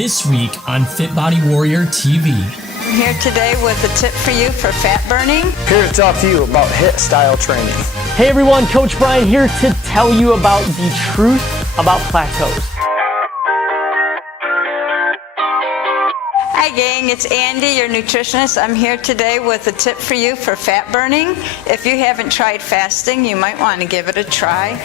This week on Fit Body Warrior TV. I'm here today with a tip for you for fat burning. Here to talk to you about HIIT style training. Hey everyone, Coach Brian here to tell you about the truth about plateaus. Hi gang, it's Andy, your nutritionist. I'm here today with a tip for you for fat burning. If you haven't tried fasting, you might want to give it a try.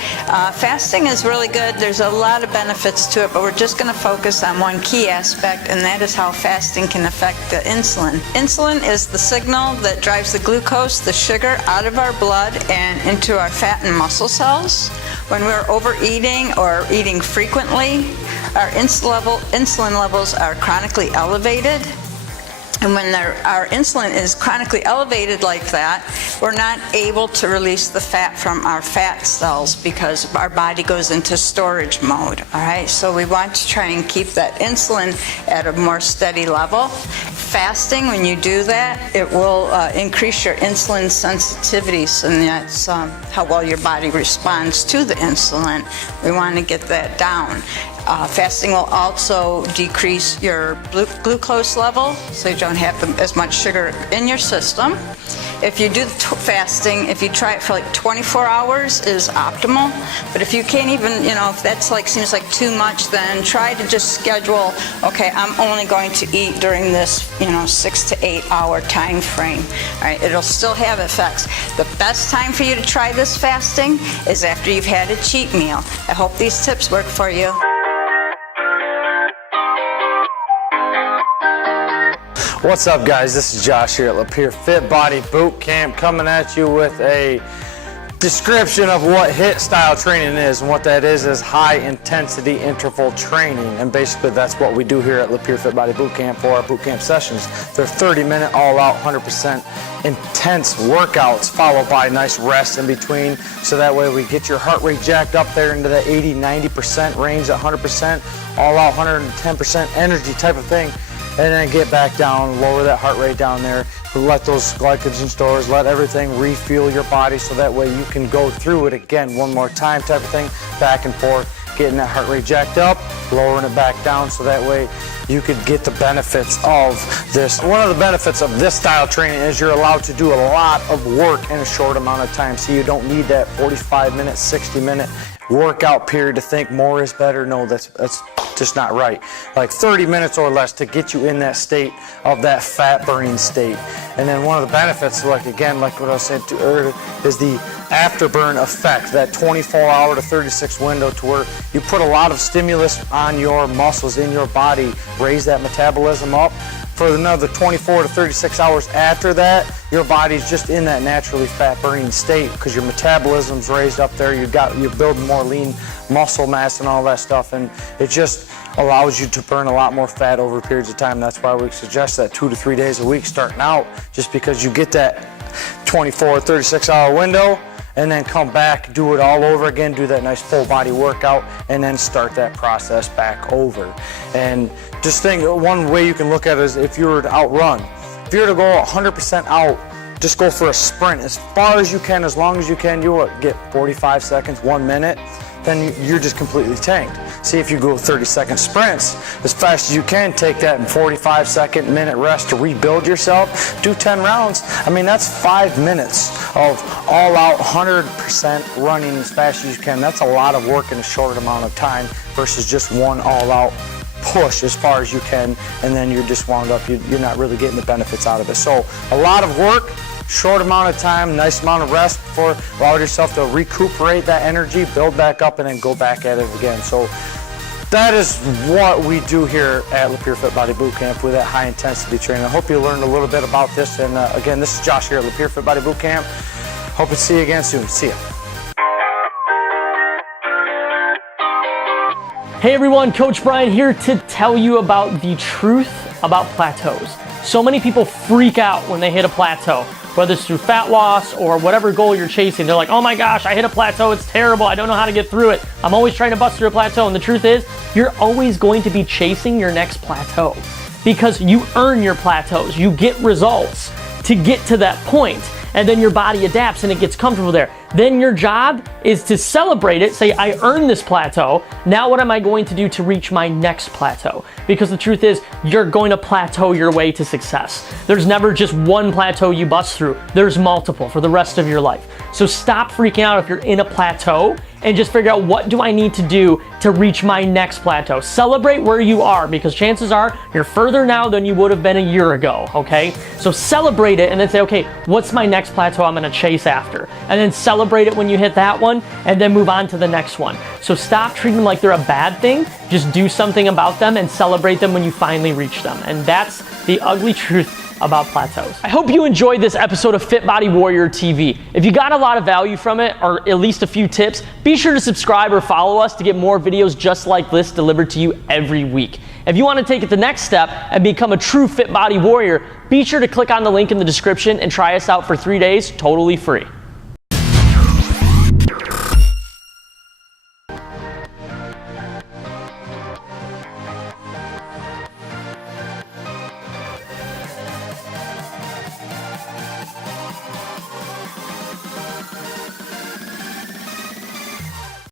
Fasting is really good. There's a lot of benefits to it, but we're just going to focus on one key aspect, and that is how fasting can affect the insulin. Insulin is the signal that drives the glucose, the sugar, out of our blood and into our fat and muscle cells. When we're overeating or eating frequently, our insulin levels are chronically elevated. And when our insulin is chronically elevated like that, we're not able to release the fat from our fat cells because our body goes into storage mode. All right, so we want to try and keep that insulin at a more steady level. Fasting, when you do that, it will increase your insulin sensitivity, so that's how well your body responds to the insulin. We want to get that down. Fasting will also decrease your glucose level, so you don't have as much sugar in your system. If you do fasting, if you try it for like 24 hours is optimal. But if you can't even, if that's seems like too much, then try to just schedule, okay, I'm only going to eat during this, 6 to 8 hour time frame. All right, it'll still have effects. The best time for you to try this fasting is after you've had a cheat meal. I hope these tips work for you. What's up, guys? This is Josh here at Lapeer Fit Body Boot Camp, coming at you with a description of what HIIT style training is. And what that is high intensity interval training. And basically that's what we do here at Lapeer Fit Body Boot Camp for our boot camp sessions. They're 30-minute all out 100% intense workouts followed by nice rest in between, so that way we get your heart rate jacked up there into the 80-90% range, 100% all out 110% energy type of thing. And then get back down, lower that heart rate down there, let those glycogen stores, let everything refuel your body, so that way you can go through it again one more time type of thing, back and forth, getting that heart rate jacked up, lowering it back down, so that way you could get the benefits of this. One of the benefits of this style training is you're allowed to do a lot of work in a short amount of time, so you don't need that 45-minute, 60-minute workout period to think more is better. No, that's just not right. Like 30 minutes or less to get you in that state of that fat burning state. And then one of the benefits, like what I was saying earlier, is the afterburn effect, that 24-hour to 36 window, to where you put a lot of stimulus on your muscles in your body, raise that metabolism up. For another 24 to 36 hours after that, your body's just in that naturally fat burning state because your metabolism's raised up there. You're building more lean muscle mass and all that stuff, and it just allows you to burn a lot more fat over periods of time. That's why we suggest that 2 to 3 days a week starting out, just because you get that 24 or 36 hour window, and then come back, do it all over again, do that nice full body workout, and then start that process back over. And just think, one way you can look at it is if you were to outrun. If you were to go 100% out, just go for a sprint as far as you can, as long as you can. You get 45 seconds, 1 minute, then you're just completely tanked. See, if you go 30-second sprints as fast as you can, take that 45-second minute rest to rebuild yourself, do 10 rounds. I mean, that's 5 minutes of all out 100% running as fast as you can. That's a lot of work in a short amount of time versus just one all out push as far as you can, and then you're just wound up, you're not really getting the benefits out of it. So a lot of work, short amount of time, nice amount of rest before allow yourself to recuperate that energy, build back up, and then go back at it again. So that is what we do here at Lapeer Fit Body Boot Camp with that high intensity training. I hope you learned a little bit about this. And again, this is Josh here at Lapeer Fit Body Boot Camp. Hope to see you again soon. See ya. Hey everyone, Coach Brian here to tell you about the truth about plateaus. So many people freak out when they hit a plateau, whether it's through fat loss or whatever goal you're chasing. They're like, oh my gosh, I hit a plateau, it's terrible, I don't know how to get through it. I'm always trying to bust through a plateau. And the truth is, you're always going to be chasing your next plateau because you earn your plateaus, you get results. to get to that point. And then your body adapts and it gets comfortable there. Then your job is to celebrate it, say, I earned this plateau. Now what am I going to do to reach my next plateau? Because the truth is, you're going to plateau your way to success. There's never just one plateau you bust through. There's multiple for the rest of your life. So stop freaking out if you're in a plateau and just figure out, what do I need to do to reach my next plateau? Celebrate where you are, because chances are you're further now than you would have been a year ago, okay? So celebrate it and then say, okay, what's my next plateau I'm gonna chase after? And then celebrate it when you hit that one and then move on to the next one. So stop treating them like they're a bad thing. Just do something about them and celebrate them when you finally reach them. And that's the ugly truth about plateaus. I hope you enjoyed this episode of Fit Body Warrior TV. If you got a lot of value from it, or at least a few tips, be sure to subscribe or follow us to get more videos just like this delivered to you every week. If you want to take it the next step and become a true Fit Body Warrior, be sure to click on the link in the description and try us out for 3 days totally free.